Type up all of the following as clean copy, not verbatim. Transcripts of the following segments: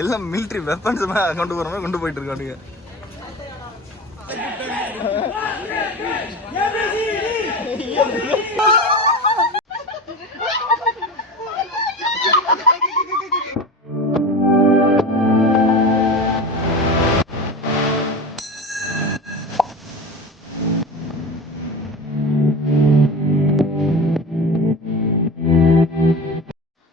எல்லாம் military weapons கொண்டு போற மாதிரி கொண்டு போயிட்டு இருக்கானுங்க.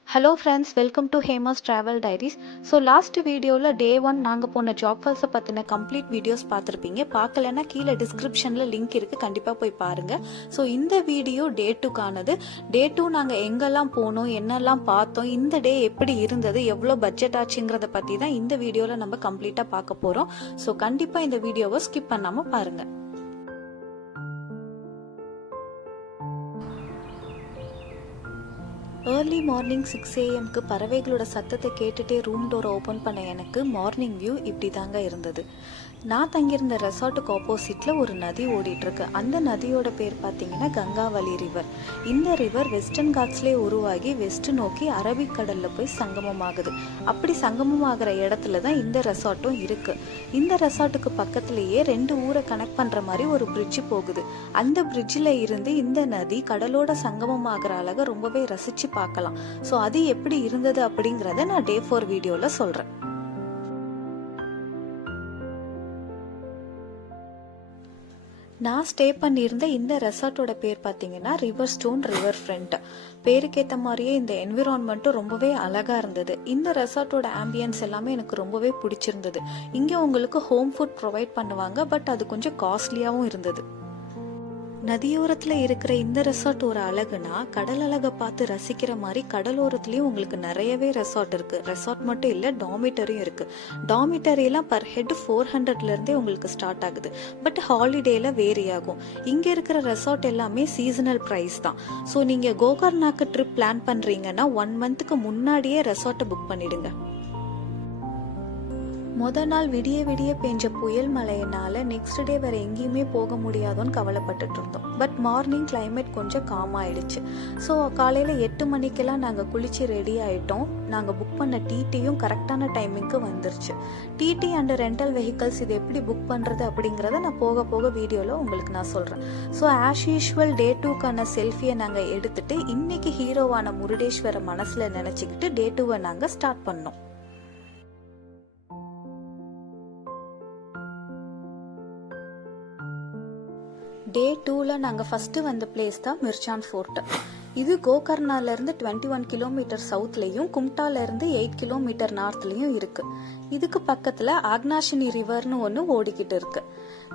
Hello friends, welcome to Hema's travel diaries. So last வீடியோவில் டே 1 நாங்கள் போன ஜாப் ஃபேர்ஸை பற்றின கம்ப்ளீட் வீடியோஸ் பார்த்துருப்பீங்க. பார்க்கலன்னா கீழே டிஸ்கிரிப்ஷனில் லிங்க் இருக்குது, கண்டிப்பாக போய் பாருங்கள். ஸோ இந்த வீடியோ டே 2க்கானது. டே 2 நாங்கள் எங்கெல்லாம் போனோம், என்னெல்லாம் பார்த்தோம், இந்த டே எப்படி இருந்தது, எவ்வளோ பட்ஜெட் ஆச்சுங்கிறத பற்றி தான் இந்த வீடியோவில் நம்ம கம்ப்ளீட்டாக பார்க்க போகிறோம். ஸோ கண்டிப்பாக இந்த வீடியோவை ஸ்கிப் பண்ணாமல் பாருங்கள். ஏர்லி மார்னிங் 6 AM பறவைகளோட சத்தத்தை கேட்டுட்டே ரூம் டோரை ஓப்பன் பண்ண எனக்கு மார்னிங் வியூ இப்படி தாங்க இருந்தது. நான் தங்கியிருந்த ரெசார்ட்டுக்கு ஆப்போசிட்டில் ஒரு நதி ஓடிட்டுருக்கு. அந்த நதியோட பேர் பார்த்தீங்கன்னா கங்காவலி ரிவர். இந்த ரிவர் வெஸ்டர்ன் காட்ஸ்லேயே உருவாகி வெஸ்ட் நோக்கி அரபிக்கடலில் போய் சங்கமமாகுது. அப்படி சங்கமமாகிற இடத்துல தான் இந்த ரெசார்ட்டும் இருக்குது. இந்த ரெசார்ட்டுக்கு பக்கத்துலேயே 2 ஊரை கனெக்ட் பண்ணுற மாதிரி ஒரு பிரிட்ஜு போகுது. அந்த பிரிட்ஜில் இருந்து இந்த நதி கடலோட சங்கமமாகிற அழகை ரொம்பவே ரசித்து பார்க்கலாம். ஸோ அது எப்படி இருந்தது அப்படிங்கிறத நான் டே 4 வீடியோவில் சொல்கிறேன். நான் ஸ்டே பண்ணியிருந்த இந்த ரெசார்ட்டோட பேர் பார்த்தீங்கன்னா ரிவர் ஸ்டோன் ரிவர் ஃப்ரண்ட். பேருக்கேற்ற மாதிரியே இந்த என்விரான்மெண்ட்டும் ரொம்பவே அழகாக இருந்தது. இந்த ரெசார்ட்டோட ஆம்பியன்ஸ் எல்லாமே எனக்கு ரொம்பவே பிடிச்சிருந்தது. இங்கே உங்களுக்கு ஹோம் ஃபுட் ப்ரொவைட் பண்ணுவாங்க, பட் அது கொஞ்சம் காஸ்ட்லியாகவும் இருந்தது. நதியோரத்தில் இருக்கிற இந்த ரெசார்ட் ஒரு அழகுனா, கடல் அழகை பார்த்து ரசிக்கிற மாதிரி கடலோரத்துலேயும் உங்களுக்கு நிறையவே ரெசார்ட் இருக்குது. ரெசார்ட் மட்டும் இல்லை, டாமிட்டரியும் இருக்குது. டாமிட்டரியெல்லாம் பர் ஹெட் 400லேருந்தே உங்களுக்கு ஸ்டார்ட் ஆகுது. பட் ஹாலிடேயில் வேரி ஆகும். இங்கே இருக்கிற ரெசார்ட் எல்லாமே சீசனல் ப்ரைஸ் தான். ஸோ நீங்கள் கோகர்நாக்கு ட்ரிப் பிளான் பண்ணுறீங்கன்னா 1 மந்த்துக்கு முன்னாடியே ரெசார்ட்டை புக் பண்ணிடுங்க. மொதல் நாள் விடிய விடிய பெஞ்ச புயல் மழையினால நெக்ஸ்ட் டே வேற எங்கேயுமே போக முடியாதோன்னு கவலைப்பட்டுட்டு இருந்தோம். பட் மார்னிங் கிளைமேட் கொஞ்சம் காம் ஆயிடுச்சு. ஸோ காலையில் 8 மணிக்கெல்லாம் நாங்கள் குளிச்சு ரெடி ஆகிட்டோம். நாங்கள் புக் பண்ண டிடியும் கரெக்டான டைமிங்க்கு வந்துருச்சு. டிடி அண்ட் ரெண்டல் வெஹிக்கல்ஸ் இது எப்படி புக் பண்ணுறது அப்படிங்கிறத நான் போக போக வீடியோவில் உங்களுக்கு நான் சொல்கிறேன். ஸோ ஆஸ் யூஷுவல் டே 2க்கான செல்ஃபியை நாங்கள் எடுத்துட்டு இன்னைக்கு ஹீரோவான முருடேஸ்வரை மனசில் நினச்சிக்கிட்டு டே 2வை நாங்கள் ஸ்டார்ட் பண்ணோம். டே 2ல் நாங்கள் ஃபஸ்ட்டு வந்த பிளேஸ் தான் மிர்ச்சான் ஃபோர்ட். இது கோகர்னாலேருந்து 21 கிலோமீட்டர் சவுத்லேயும் கும்டாலேருந்து 8 கிலோமீட்டர் நார்த்லேயும் இருக்குது. இதுக்கு பக்கத்தில் ஆக்னாஷினி ரிவர்னு ஒன்று ஓடிக்கிட்டு இருக்கு.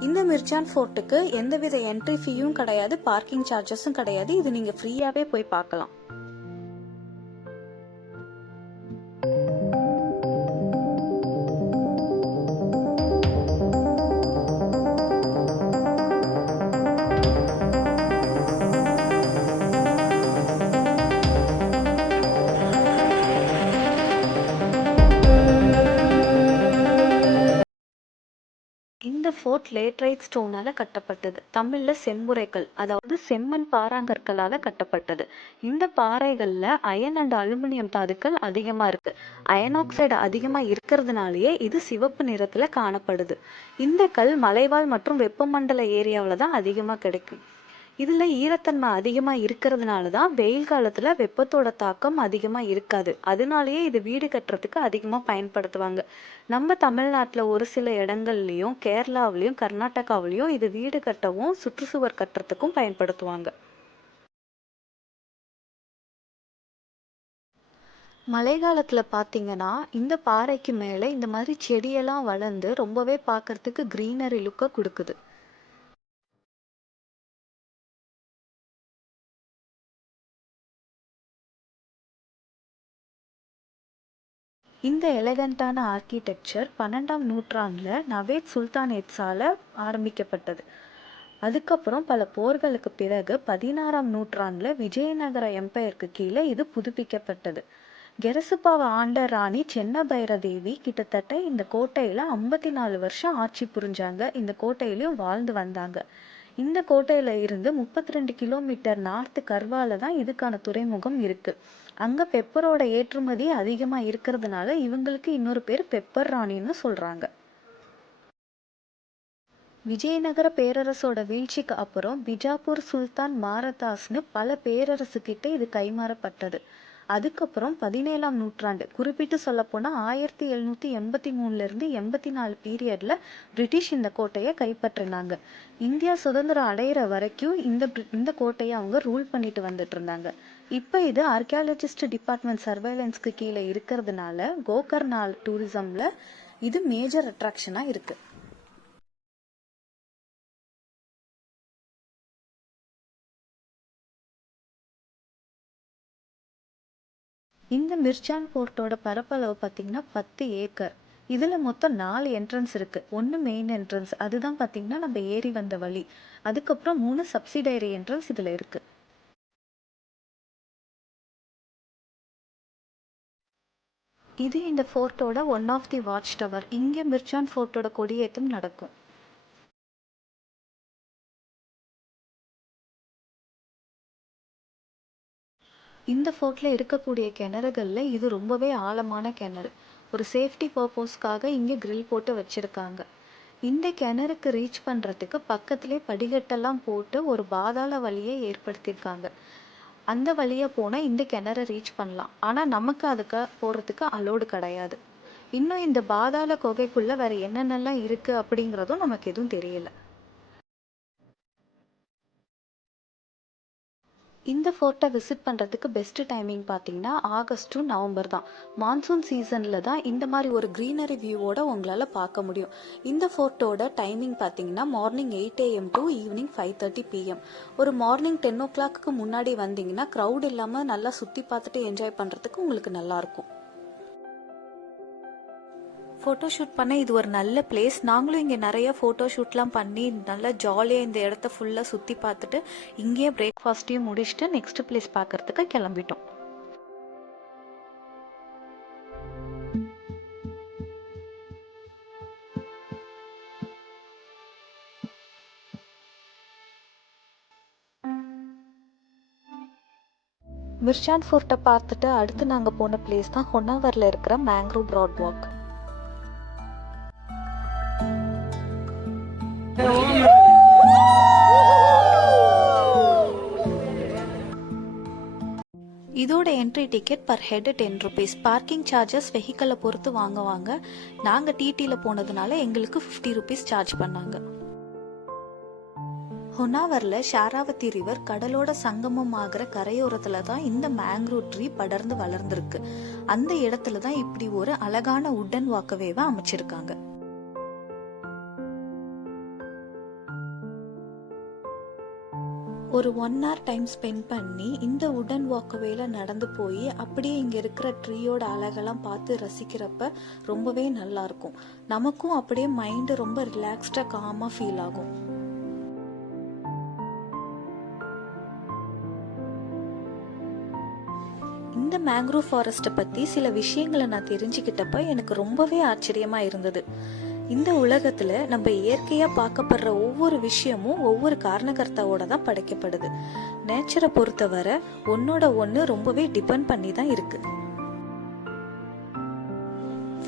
இந்த மிர்ச்சான் ஃபோர்ட்டுக்கு எந்தவித என்ட்ரி ஃபீயும் கிடையாது, பார்க்கிங் சார்ஜஸும் கிடையாது. இது நீங்கள் ஃப்ரீயாகவே போய் பார்க்கலாம். இந்த ஃபோர்ட் லேட்ரைட் ஸ்டோனால கட்டப்பட்டது. தமிழ்ல செம்புரைக்கல், அதாவது செம்மண் பாறாங்கற்களால கட்டப்பட்டது. இந்த பாறைகள்ல அயன் அண்ட் அலுமினியம் தாதுக்கள் அதிகமா இருக்கு. அயன் ஆக்சைடு அதிகமா இருக்கிறதுனாலயே இது சிவப்பு நிறத்துல காணப்படுது. இந்த கல் மலைவாழ் மற்றும் வெப்பமண்டல ஏரியாவில தான் அதிகமா கிடைக்கும். இதுல ஈரத்தன்மை அதிகமா இருக்கிறதுனால தான் வெயில் காலத்துல வெப்பத்தோட தாக்கம் அதிகமா இருக்காது. அதனாலயே இது வீடு கட்டுறதுக்கு அதிகமா பயன்படுத்துவாங்க. நம்ம தமிழ்நாட்டுல ஒரு சில இடங்கள்லயும் கேரளாவிலயும் கர்நாடகாவிலயும் இது வீடு கட்டவும் சுற்றுச்சுவர் கட்டுறதுக்கும் பயன்படுத்துவாங்க. மழை காலத்துல பாத்தீங்கன்னா இந்த பாறைக்கு மேல இந்த மாதிரி செடியெல்லாம் வளர்ந்து ரொம்பவே பார்க்கறதுக்கு கிரீனரி லுக்க கொடுக்குது. இந்த எலகண்டான ஆர்கிடெக்சர் 12ஆம் நூற்றாண்டுல நவேத் சுல்தானேட்ஸால ஆரம்பிக்கப்பட்டது. அதுக்கப்புறம் பல போர்களுக்கு பிறகு 16ஆம் நூற்றாண்டுல விஜயநகர எம்பையருக்கு கீழே இது புதுப்பிக்கப்பட்டது. கெரசுப்பாவை ஆண்ட ராணி சென்னபைர தேவி கிட்டத்தட்ட இந்த கோட்டையில 54 வருஷம் ஆட்சி புரிஞ்சாங்க. இந்த கோட்டையிலையும் வாழ்ந்து வந்தாங்க. இந்த கோட்டையில இருந்து 32 கிலோமீட்டர் நார்த்து கர்வால தான் இதுக்கான துறைமுகம் இருக்கு. அங்க பெப்பரோட ஏற்றுமதி அதிகமா இருக்கிறதுனால இவங்களுக்கு இன்னொரு பேர் பெப்பர் ராணின்னு சொல்றாங்க. விஜயநகர பேரரசோட வீழ்ச்சிக்கு அப்புறம் பிஜாப்பூர் சுல்தான் மாரதாஸ்னு பல பேரரசு கிட்ட இது கைமாறப்பட்டது. அதுக்கப்புறம் 17ஆம் நூற்றாண்டு, குறிப்பிட்டு சொல்ல போனா 1783 இருந்து 84 பீரியட்ல பிரிட்டிஷ் இந்த கோட்டையை கைப்பற்றினாங்க. இந்தியா சுதந்திரம் அடையிற வரைக்கும் இந்த கோட்டையை அவங்க ரூல் பண்ணிட்டு வந்துட்டு இருந்தாங்க. இப்ப இது ஆர்கியாலஜிஸ்ட் டிபார்ட்மெண்ட் சர்வேலன்ஸ்க்கு கீழே இருக்கிறதுனால கோகர்னா டூரிசம்ல இது மேஜர் அட்ராக்ஷனா இருக்கு. இந்த மிர்ஜான் போர்ட்டோட பரப்பளவு பார்த்தீங்கன்னா 10 ஏக்கர். இதுல மொத்தம் 4 என்ட்ரன்ஸ் இருக்கு. ஒன்று மெயின் என்ட்ரன்ஸ், அதுதான் பார்த்தீங்கன்னா நம்ம ஏறி வந்த வழி. அதுக்கப்புறம் 3 சப்சிடைரி என்ட்ரன்ஸ் இதுல இருக்கு. இது இந்த ஃபோர்ட்டோட one of the watch tower. இங்க மிர்ஜான் ஃபோர்ட்டோட கொடியேற்றம் நடக்கும். இந்த ஃபோர்ட்ல இருக்கக்கூடிய கிணறுகள்ல இது ரொம்பவே ஆழமான கிணறு. ஒரு சேஃப்டி பர்பஸ்க்காக இங்க கிரில் போட்டு வச்சிருக்காங்க. இந்த கிணறுக்கு ரீச் பண்றதுக்கு பக்கத்திலே படிக்கட்டெல்லாம் போட்டு ஒரு பாதாள வழியை ஏற்படுத்தியிருக்காங்க. அந்த வழியா போனா இந்த கிணறை ரீச் பண்ணலாம். ஆனா நமக்கு அதுக்கு போறதுக்கு அலோடு கிடையாது. இன்னும் இந்த பாதாள குகைக்குள்ள வேற என்னென்னலாம் இருக்கு அப்படிங்கிறதும் நமக்கு எதுவும் தெரியல. இந்த ஃபோர்ட்டை விசிட் பண்ணுறதுக்கு பெஸ்ட் டைமிங் பார்த்தீங்கன்னா ஆகஸ்ட் டு நவம்பர் தான். மான்சூன் சீசனில் தான் இந்த மாதிரி ஒரு க்ரீனரி வியூவோட உங்களால் பார்க்க முடியும். இந்த ஃபோர்ட்டோட டைமிங் பார்த்தீங்கன்னா morning 8 AM to evening 5:30 PM. ஒரு மார்னிங் 10 o'clock முன்னாடி வந்தீங்கன்னா க்ரௌட் இல்லாமல் நல்லா சுற்றி பார்த்துட்டு என்ஜாய் பண்ணுறதுக்கு உங்களுக்கு நல்லாயிருக்கும். ஃபோட்டோ ஷூட் பண்ண இது ஒரு நல்ல பிளேஸ். நாங்களும் இங்கே நிறைய ஃபோட்டோ ஷூட்லாம் பண்ணி நல்லா ஜாலியாக இந்த இடத்த ஃபுல்லாக சுற்றி பார்த்துட்டு இங்கேயே பிரேக்ஃபாஸ்ட்டையும் முடிச்சுட்டு நெக்ஸ்ட் பிளேஸ் பார்க்கறதுக்கு கிளம்பிட்டோம். மிர்ஜான் ஃபோர்ட்டை பார்த்துட்டு அடுத்து நாங்கள் போன பிளேஸ் தான் ஹொன்னாவரில் இருக்கிற மேங்க்ரூவ் ப்ராட் வாக். இதோட entry ticket per head 10 rupees. Parking charges வெஹிக்கிளை பொறுத்து வாங்குவாங்க. நாங்கள் டிடியில் போனதுனால எங்களுக்கு 50 rupees சார்ஜ் பண்ணாங்க. ஹொன்னாவரில் ஷாராவதி ரிவர் கடலோட சங்கமம் ஆகிற கரையோரத்துல தான் இந்த மேங்க்ரூவ் ட்ரீ படர்ந்து வளர்ந்துருக்கு. அந்த இடத்துல தான் இப்படி ஒரு அழகான உட்டன் வாக்கவேவை அமைச்சிருக்காங்க. ஒரு 1 hour டைம் ஸ்பெண்ட் பண்ணி இந்த உடன் வாக்கவேல நடந்து போய் அப்படியே இங்க இருக்கிற ட்ரீயோட அழகெல்லாம் பார்த்து ரசிக்கிறப்ப ரொம்பவே நல்லா இருக்கும். நமக்கும் அப்படியே மைண்ட் ரொம்ப ரிலாக்ஸ்டா காமா ஃபீல் ஆகும். இந்த மேங்க்ரூவ் ஃபாரஸ்ட்டை பத்தி சில விஷயங்களை நான் தெரிஞ்சுக்கிட்டப்ப எனக்கு ரொம்பவே ஆச்சரியமா இருந்தது. இந்த உலகத்துல நம்ம இயற்கையா பார்க்கப்படுற ஒவ்வொரு விஷயமும் ஒவ்வொரு காரணகர்த்தாவோட தான் படைக்கப்படுது. நேச்சரை பொறுத்தவரை ஒன்னோட ஒன்னு ரொம்பவே டிபெண்ட் பண்ணி தான் இருக்கு.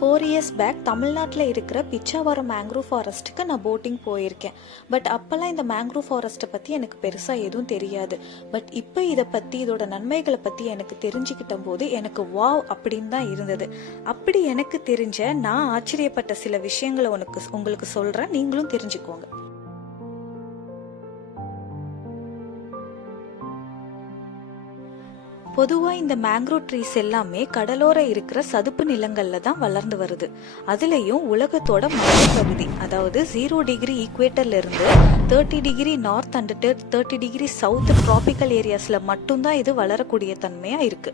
4 years பேக் தமிழ்நாட்டில் இருக்கிற பிச்சாவரம் மேங்க்ரூவ் ஃபாரஸ்ட்டுக்கு நான் போட்டிங் போயிருக்கேன். பட் அப்போல்லாம் இந்த மேங்க்ரூவ் ஃபாரஸ்ட்டை பற்றி எனக்கு பெருசாக எதுவும் தெரியாது. பட் இப்போ இதை பற்றி இதோட நன்மைகளை பற்றி எனக்கு தெரிஞ்சுக்கிட்ட போது எனக்கு வாவ் அப்படின்னு தான் இருந்தது. அப்படி எனக்கு தெரிஞ்ச நான் ஆச்சரியப்பட்ட சில விஷயங்களை உங்களுக்கு சொல்கிறேன், நீங்களும் தெரிஞ்சுக்கோங்க. பொதுவாக இந்த மேங்க்ரோவ் ட்ரீஸ் எல்லாமே கடலோர இருக்கிற சதுப்பு நிலங்கள்ல தான் வளர்ந்து வருது. அதுலேயும் உலகத்தோட மையப்பகுதி, அதாவது 0 டிகிரி ஈக்குவேட்டர்ல இருந்து 30 degree north and 30 degree south tropical ஏரியாஸ்ல மட்டும்தான் இது வளரக்கூடிய தன்மையா இருக்கு.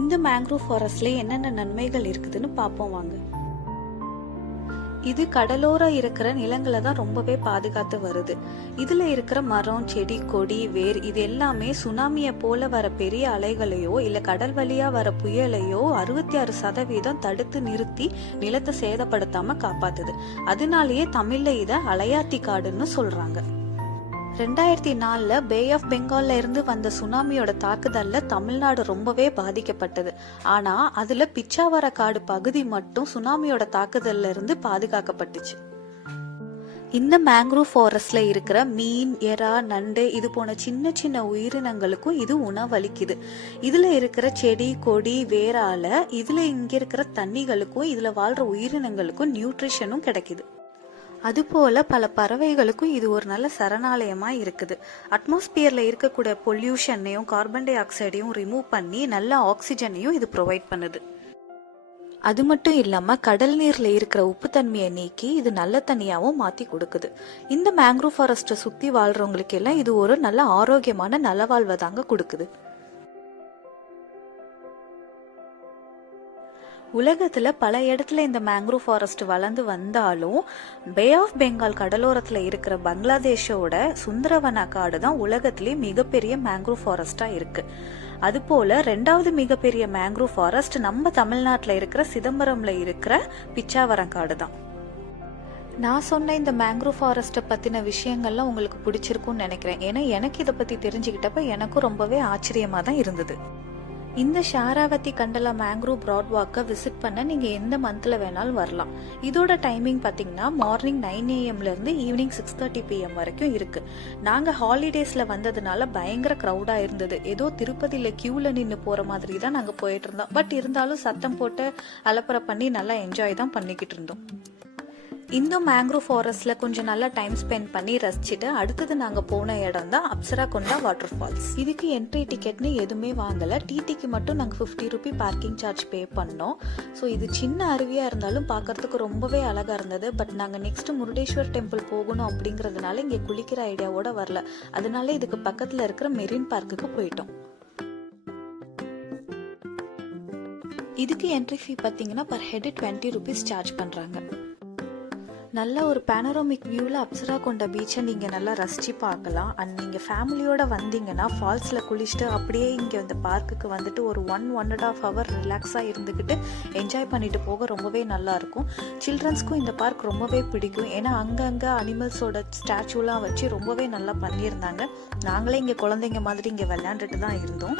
இந்த மேங்க்ரோவ் ஃபாரஸ்ட்ல என்னென்ன நன்மைகள் இருக்குதுன்னு பார்ப்போம் வாங்க. இது கடலோர இருக்கிற நிலங்களை தான் ரொம்பவே பாதுகாத்து வருது. இதுல இருக்கிற மரம், செடி, கொடி, வேர் இது எல்லாமே சுனாமியை போல வர பெரிய அலைகளையோ இல்ல கடல் வழியா வர புயலையோ 66% தடுத்து நிறுத்தி நிலத்தை சேதப்படுத்தாம காப்பாத்துது. அதனாலேயே தமிழ்ல இத அலையாத்தி காடுன்னு சொல்றாங்க. 2004 பே ஆஃப் பெங்கால்ல இருந்து வந்த சுனாமியோட தாக்குதல்ல தமிழ்நாடு ரொம்பவே பாதிக்கப்பட்டது. ஆனா அதுல பிச்சாவரக்காடு பகுதி மட்டும் சுனாமியோட தாக்குதல்ல இருந்து பாதுகாக்கப்பட்டுச்சு. இந்த மேங்க்ரூவ் ஃபாரஸ்ட்ல இருக்கிற மீன், எறா, நண்டு இது போன சின்ன சின்ன உயிரினங்களுக்கும் இது உணவளிக்குது. இதுல இருக்கிற செடி கொடி வேரால இதுல இங்க இருக்கிற தண்ணிகளுக்கும் இதுல வாழ்ற உயிரினங்களுக்கும் நியூட்ரிஷனும் கிடைக்குது. அதுபோல பல பறவைகளுக்கும் இது ஒரு நல்ல சரணாலயமா இருக்குது. அட்மாஸ்பியர்ல இருக்கக்கூடிய பொல்யூஷனையும் கார்பன் டை ஆக்சைடையும் ரிமூவ் பண்ணி நல்ல ஆக்சிஜனையும் இது ப்ரொவைட் பண்ணுது. அது மட்டும் இல்லாம கடல் நீர்ல இருக்கிற உப்பு தன்மையை நீக்கி இது நல்ல தண்ணியாவும் மாத்தி கொடுக்குது. இந்த மேங்க்ரூவ் ஃபாரஸ்ட்டை சுத்தி வாழ்றவங்களுக்கு எல்லாம் இது ஒரு நல்ல ஆரோக்கியமான நலவாழ்வை தாங்க கொடுக்குது. உலகத்துல பல இடத்துல இந்த மேங்க்ரூவ் ஃபாரஸ்ட் வளர்ந்து வந்தாலும் பே ஆஃப் பெங்கால் கடலோரத்துல இருக்கிற பங்களாதேஷோட சுந்தரவன காடு தான் உலகத்திலேயே மிகப்பெரிய மேங்க்ரூவ் ஃபாரஸ்டா இருக்கு. அது போல 2வது மிகப்பெரிய மேங்க்ரூவ் ஃபாரஸ்ட் நம்ம தமிழ்நாட்டுல இருக்கிற சிதம்பரம்ல இருக்கிற பிச்சாவரங்காடு தான். நான் சொன்ன இந்த மேங்க்ரூவ் ஃபாரஸ்ட்டை பத்தின விஷயங்கள்லாம் உங்களுக்கு பிடிச்சிருக்கும்னு நினைக்கிறேன். ஏன்னா எனக்கு இதை பத்தி தெரிஞ்சுக்கிட்டப்ப எனக்கும் ரொம்பவே ஆச்சரியமா தான் இருந்தது. இந்த ஷாராவதி கண்டலா மேங்க்ரூவ் பிராட் வாக்கை விசிட் பண்ண நீங்க எந்த மந்த்ல வேணாலும் வரலாம். இதோட டைமிங் பாத்தீங்கன்னா மார்னிங் 9 AM இருந்து ஈவினிங் 6:30 PM வரைக்கும் இருக்கு. நாங்க ஹாலிடேஸ்ல வந்ததுனால பயங்கர கிரௌடா இருந்தது. ஏதோ திருப்பதியில கியூல நின்று போற மாதிரி தான் நாங்க போயிட்டு இருந்தோம். பட் இருந்தாலும் சத்தம் போட்டு அலப்பறை பண்ணி நல்லா என்ஜாய் தான் பண்ணிக்கிட்டு இருந்தோம். இந்த மேங்க்ரூவ் ஃபாரஸ்ட்ல கொஞ்சம் நல்லா டைம் ஸ்பெண்ட் பண்ணி ரசிச்சுட்டு அடுத்தது நாங்க போன இடம் தான் அப்சரா கொண்டா வாட்டர் ஃபால்ஸ். இதுக்கு என்ட்ரி டிக்கெட்னு எதுவுமே வாங்கல. டிடிக்கு மட்டும் நாங்க 50 ரூபி பார்க்கிங் சார்ஜ் பே பண்ணோம். ஸோ இது சின்ன அருவியா இருந்தாலும் பார்க்கறதுக்கு ரொம்பவே அழகா இருந்தது. பட் நாங்க நெக்ஸ்ட் முருடேஸ்வர் டெம்பிள் போகணும் அப்படிங்கறதுனால இங்க குளிக்கிற ஐடியாவோட வரல. அதனால இதுக்கு பக்கத்துல இருக்கிற மெரின் பார்க்குக்கு போயிட்டோம். இதுக்கு என்ட்ரி ஃபீ பாத்தீங்கன்னா பர் ஹெட் 20 ரூபீஸ் சார்ஜ் பண்றாங்க. நல்ல ஒரு பேனரோமிக் வியூவில் அப்சரா கொண்ட பீச்சை நீங்கள் நல்லா ரசித்து பார்க்கலாம். அண்ட் நீங்கள் ஃபேமிலியோட வந்தீங்கன்னா ஃபால்ஸில் குளிச்சுட்டு அப்படியே இங்கே இந்த பார்க்குக்கு வந்துட்டு ஒரு 1.5 hour ரிலாக்ஸாக இருந்துக்கிட்டு என்ஜாய் பண்ணிட்டு போக ரொம்பவே நல்லாயிருக்கும். சில்ட்ரன்ஸ்க்கும் இந்த பார்க் ரொம்பவே பிடிக்கும். ஏன்னா அங்கங்கே அனிமல்ஸோட ஸ்டாச்சுலாம் வச்சு ரொம்பவே நல்லா பண்ணியிருந்தாங்க. நாங்களே இங்கே குழந்தைங்க மாதிரி இங்கே விளையாண்டுட்டு தான் இருந்தோம்.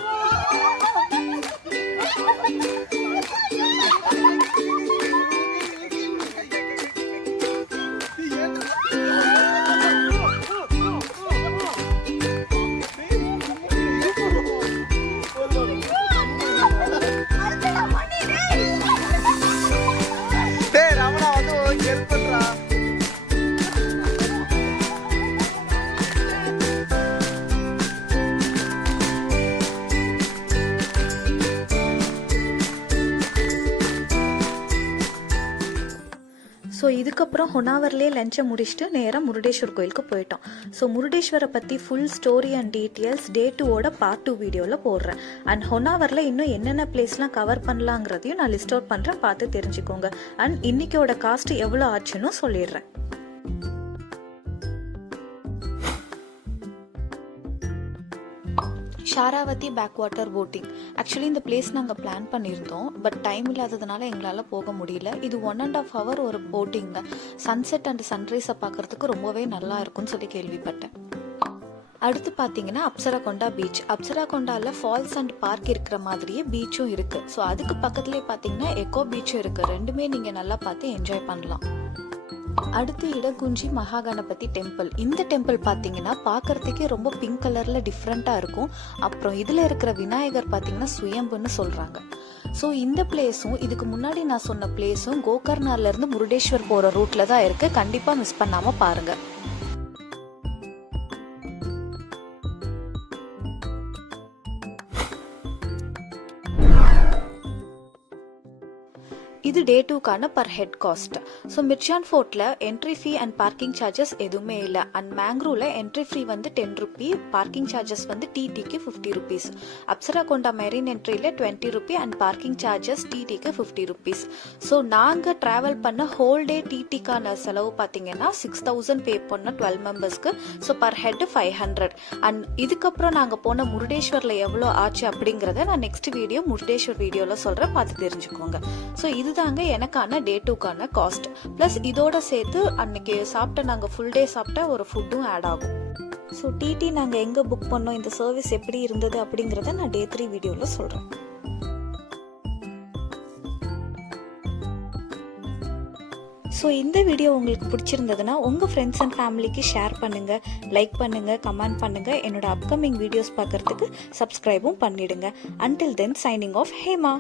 ஸோ இதுக்கப்புறம் ஹொனாவர்லேயே லஞ்சை முடிச்சுட்டு நேராக முருடேஸ்வர் கோயிலுக்கு போயிட்டோம். ஸோ முருடேஸ்வரை பற்றி full story and details Day 2 Part 2 வீடியோவில் போடுறேன். அண்ட் ஹொனாவரில் இன்னும் என்னென்ன பிளேஸ்லாம் கவர் பண்ணலாங்கிறதையும் நான் லிஸ்ட் அவுட் பண்ணுறேன், பார்த்து தெரிஞ்சுக்கோங்க. அண்ட் இன்னைக்கோட காஸ்ட் எவ்வளோ ஆச்சுன்னு சொல்லிடுறேன். ஷாராவதி பேக் வாட்டர் போட்டிங். ஆக்சுவலி இந்த பிளேஸ் நாங்கள் பிளான் பண்ணியிருந்தோம். பட் டைம் இல்லாததுனால எங்களால் போக முடியல. இது 1.5 hour ஒரு போட்டிங்க. சன்செட் அண்ட் சன்ரைஸை பார்க்கறதுக்கு ரொம்பவே நல்லா இருக்கும்னு சொல்லி கேள்விப்பட்டேன். அடுத்து பார்த்தீங்கன்னா அப்சரா கொண்டா பீச். அப்சரா கொண்டால ஃபால்ஸ் அண்ட் பார்க் இருக்கிற மாதிரியே பீச்சும் இருக்கு. ஸோ அதுக்கு பக்கத்துலேயே பார்த்தீங்கன்னா எக்கோ பீச்சும் இருக்கு. ரெண்டுமே நீங்கள் நல்லா பார்த்து என்ஜாய் பண்ணலாம். அடுத்து இடகுஞ்சி மகாகணபதி டெம்பிள். இந்த டெம்பிள் பார்த்தீங்கன்னா பார்க்கறதுக்கே ரொம்ப பிங்க் கலர்ல டிஃப்ரெண்டா இருக்கும். அப்புறம் இதுல இருக்கிற விநாயகர் பார்த்தீங்கன்னா சுயம்புன்னு சொல்றாங்க. ஸோ இந்த பிளேஸும் இதுக்கு முன்னாடி நான் சொன்ன பிளேஸும் கோகர்னால இருந்து முருடேஸ்வர் போற ரூட்ல தான் இருக்கு. கண்டிப்பா மிஸ் பண்ணாம பாருங்க. இது Day 2 per head cost. So Mirjan ஃபோர்ட்ல entry fee and parking charges எதுவுமே இல்லை. அண்ட் மேங்க்ரூவ்ல என்ட்ரி ஃபீ வந்து 10 ரூபி, பார்க்கிங் சார்ஜஸ் வந்து டிடிக்கு 50 ரூபீஸ். அப்சரா கொண்டா மெரின் என்ட்ரியில 20 ரூபி அண்ட் பார்க்கிங் சார்ஜஸ் டிடிக்கு 50 ரூபீஸ். ஸோ நாங்கள் டிராவல் பண்ண ஹோல் டே டிடிக்கான செலவு பார்த்தீங்கன்னா 6000 பே பண்ண 12 மெம்பர்ஸ்க்கு. So per head 500. அண்ட் இதுக்கப்புறம் நாங்கள் போன முருடேஸ்வரில் எவ்வளோ ஆச்சு அப்படிங்கிறத நான் நெக்ஸ்ட் வீடியோ முருடேஸ்வர் வீடியோவில் சொல்கிறேன், பார்த்து தெரிஞ்சுக்கோங்க. ஸோ இதுதான் இதுதாங்க எனக்கான டே 2க்கான காஸ்ட். ப்ளஸ் இதோட சேர்த்து அன்னைக்கு சாப்பிட்ட நாங்கள் ஃபுல் டே சாப்பிட்ட ஒரு ஃபுட்டும் ஆட் ஆகும். ஸோ டிடி நாங்கள் எங்கே புக் பண்ணோம், இந்த சர்வீஸ் எப்படி இருந்தது அப்படிங்கிறத நான் டே 3 வீடியோவில் சொல்கிறேன். ஸோ இந்த வீடியோ உங்களுக்கு பிடிச்சிருந்ததுன்னா உங்கள் ஃப்ரெண்ட்ஸ் அண்ட் ஃபேமிலிக்கு ஷேர் பண்ணுங்கள், லைக் பண்ணுங்கள், கமெண்ட் பண்ணுங்கள். என்னோட அப்கமிங் வீடியோஸ் பார்க்குறதுக்கு சப்ஸ்கிரைபும் பண்ணிடுங்க. Until then signing off Hema.